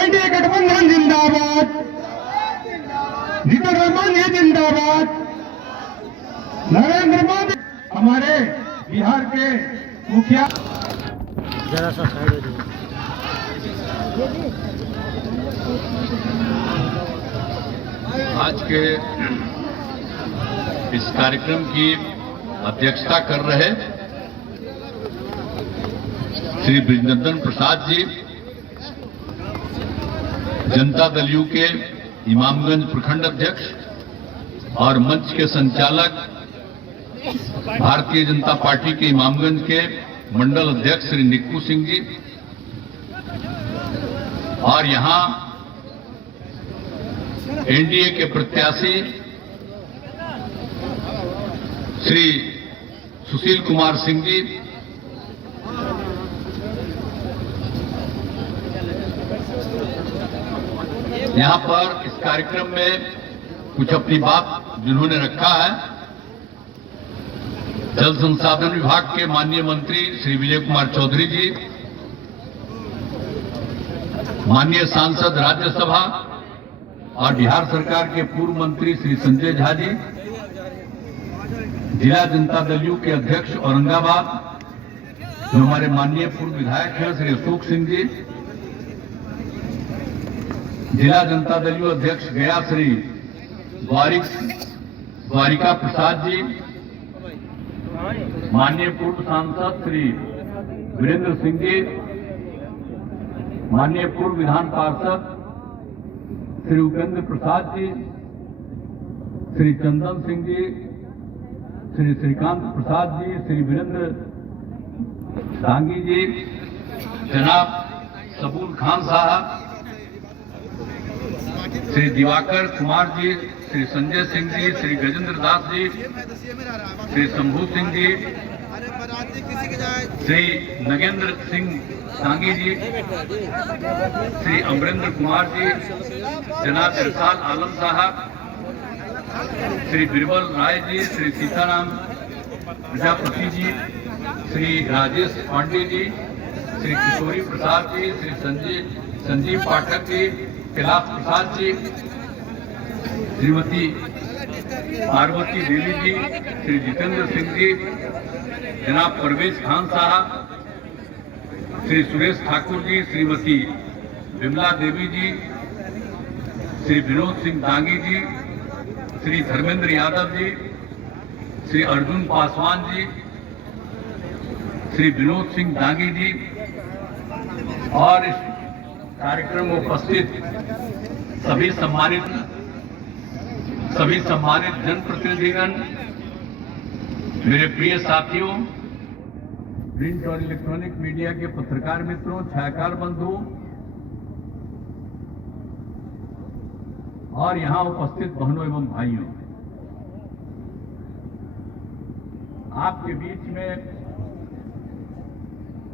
NDA गठबंधन जिंदाबाद, जीतन राम मांझी जिंदाबाद, नरेंद्र मोदी। हमारे बिहार के मुखिया जरा सा साइड हो जाइए। आज के इस कार्यक्रम की अध्यक्षता कर रहे श्री बृजनंदन प्रसाद जी, जनता दल यू के इमामगंज प्रखंड अध्यक्ष और मंच के संचालक भारतीय जनता पार्टी के इमामगंज के मंडल अध्यक्ष श्री निक्कू सिंह जी, और यहां एनडीए के प्रत्याशी श्री सुशील कुमार सिंह जी, यहां पर इस कार्यक्रम में कुछ अपनी बात जिन्होंने रखा है, जल संसाधन विभाग के माननीय मंत्री श्री विजय कुमार चौधरी जी, माननीय सांसद राज्यसभा और बिहार सरकार के पूर्व मंत्री श्री संजय झा जी, जिला जनता दल यू के अध्यक्ष औरंगाबाद जो हमारे माननीय पूर्व विधायक हैं श्री अशोक सिंह जी, जिला जनता दल यू अध्यक्ष गया श्री द्वारिका प्रसाद जी, माननीय पूर्व सांसद श्री वीरेंद्र सिंह जी, माननीय पूर्व विधान पार्षद श्री उपेंद्र प्रसाद जी, श्री चंदन सिंह जी, श्री श्रीकांत प्रसाद जी, श्री वीरेंद्र डांगी जी, जनाब सबूल खान साहब, श्री दिवाकर कुमार जी, श्री संजय सिंह जी, श्री गजेंद्र दास जी, श्री शंभू सिंह जी, श्री नगेंद्र सिंह सांगी जी, श्री अमरेंद्र कुमार जी, जनाब इरशाद आलम साहब, श्री बिरबल राय जी, श्री सीताराम प्रजापति जी, श्री राजेश पांडे जी, श्री किशोरी प्रसाद जी, श्री संजीव पाठक जी, कैलाश प्रसाद जी, श्रीमती पार्वती देवी जी, श्री जितेंद्र सिंह जी, जनाब परवेज खान साहब, श्री सुरेश ठाकुर जी, श्रीमती विमला देवी जी, श्री विनोद सिंह दांगी जी, श्री धर्मेंद्र यादव जी, श्री अर्जुन पासवान जी, श्री विनोद सिंह दांगी जी, और इस कार्यक्रम में उपस्थित सभी सम्मानित जनप्रतिनिधिगण, मेरे प्रिय साथियों, प्रिंट और इलेक्ट्रॉनिक मीडिया के पत्रकार मित्रों, छायाकार बंधुओं और यहां उपस्थित बहनों एवं भाइयों, आपके बीच में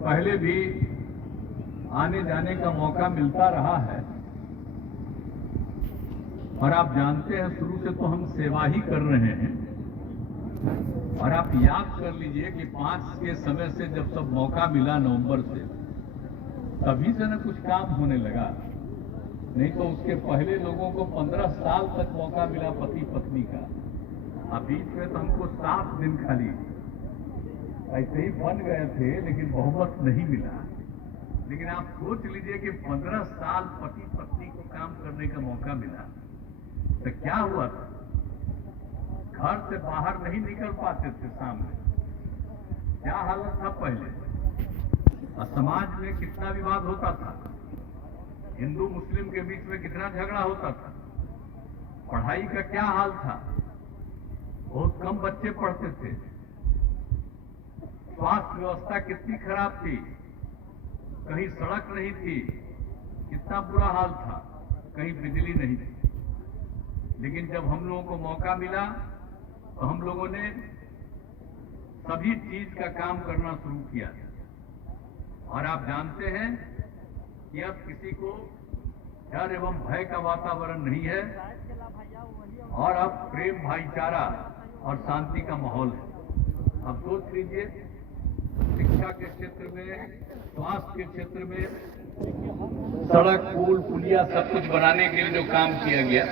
पहले भी आने जाने का मौका मिलता रहा है और आप जानते हैं शुरू से तो हम सेवा ही कर रहे हैं। और आप याद कर लीजिए कि 5 के समय से जब सब मौका मिला नवंबर से, तभी से न कुछ काम होने लगा, नहीं तो उसके पहले लोगों को 15 साल तक मौका मिला पति पत्नी का। अब बीच में तो हमको 7 दिन खाली ऐसे ही बन गए थे, लेकिन बहुमत नहीं मिला। लेकिन आप सोच लीजिए कि 15 साल पति पत्नी को काम करने का मौका मिला, तो क्या हुआ था? घर से बाहर नहीं निकल पाते थे सामने। क्या हालत था पहले? और समाज में कितना विवाद होता था, हिंदू मुस्लिम के बीच में कितना झगड़ा होता था, पढ़ाई का क्या हाल था, बहुत कम बच्चे पढ़ते थे, स्वास्थ्य व्यवस्था कितनी खराब थी, कहीं सड़क नहीं थी, कितना बुरा हाल था, कहीं बिजली नहीं थी। लेकिन जब हम लोगों को मौका मिला तो हम लोगों ने सभी चीज का काम करना शुरू किया। और आप जानते हैं कि अब किसी को डर एवं भय का वातावरण नहीं है और अब प्रेम, भाईचारा और शांति का माहौल है। अब सोच लीजिए शिक्षा के क्षेत्र में, स्वास्थ्य के क्षेत्र में, सड़क, पुल, पुलिया सब कुछ बनाने के लिए जो काम किया गया,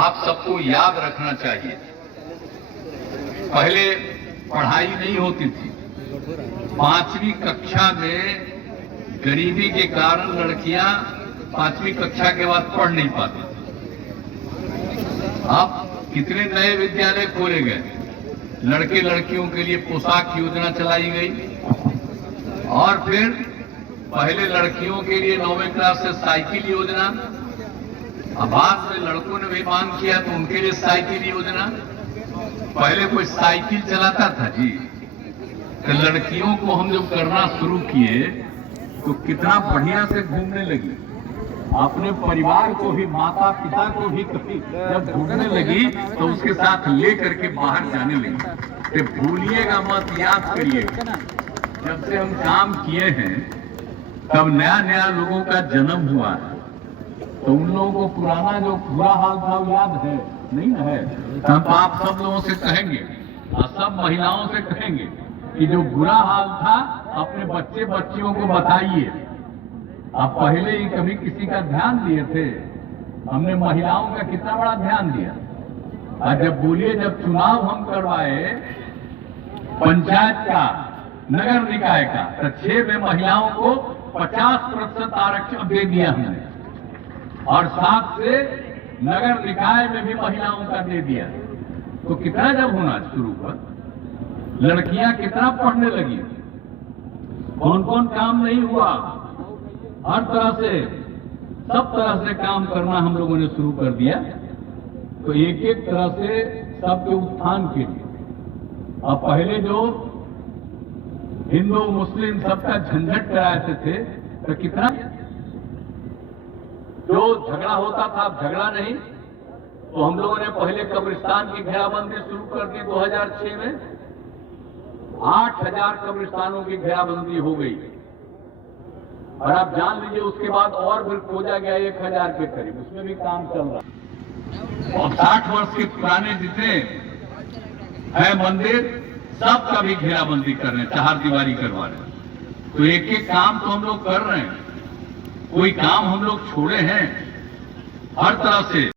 आप सबको याद रखना चाहिए। पहले पढ़ाई नहीं होती थी। 5वीं कक्षा में गरीबी के कारण लड़कियां 5वीं कक्षा के बाद पढ़ नहीं पाती। अब कितने नए विद्यालय खोले गए, लड़के लड़कियों के लिए पोशाक योजना चलाई गई, और फिर पहले लड़कियों के लिए 9वीं क्लास से साइकिल योजना, अब बाद में लड़कों ने भी मांग किया तो उनके लिए साइकिल योजना। पहले कोई साइकिल चलाता था जी, तो लड़कियों को हम जब करना शुरू किए तो कितना बढ़िया से घूमने लगी, अपने परिवार को भी, माता पिता को भी कभी जब घूमने लगी तो उसके साथ ले करके बाहर जाने लगी। तो भूलिएगा मत, याद करिएगा, जब से हम काम किए हैं तब नया नया लोगों का जन्म हुआ है, तो उन लोगों को पुराना जो बुरा हाल था वो याद है नहीं ना है। तब आप सब लोगों से कहेंगे और सब महिलाओं से कहेंगे कि जो बुरा हाल था अपने बच्चे बच्चियों को बताइए। आप पहले ही कभी किसी का ध्यान दिए थे? हमने महिलाओं का कितना बड़ा ध्यान दिया। और जब बोलिए, जब चुनाव हम करवाए पंचायत का, नगर निकाय का, तो 6 में महिलाओं को 50% आरक्षण दे दिया हमने, और 7 से नगर निकाय में भी महिलाओं का दे दिया। तो कितना जब होना शुरू हुआ, लड़कियां कितना पढ़ने लगी, कौन कौन काम नहीं हुआ, हर तरह से, सब तरह से काम करना हम लोगों ने शुरू कर दिया। तो एक एक तरह से सबके उत्थान के लिए। अब पहले जो हिंदू मुस्लिम सबका झंझट कराते थे, तो कितना जो झगड़ा होता था, अब झगड़ा नहीं। तो हम लोगों ने पहले कब्रिस्तान की घेराबंदी शुरू कर दी 2006 में। 8000 कब्रिस्तानों की घेराबंदी हो गई, और आप जान लीजिए उसके बाद और फिर खोजा गया 1000 के करीब, उसमें भी काम चल रहा। और 60 वर्ष के पुराने जितने है मंदिर, सबका भी घेराबंदी कर रहे हैं, 4 दीवारी करवा रहे हैं। तो एक एक काम तो हम लोग कर रहे हैं, कोई काम हम लोग छोड़े हैं, हर तरह से।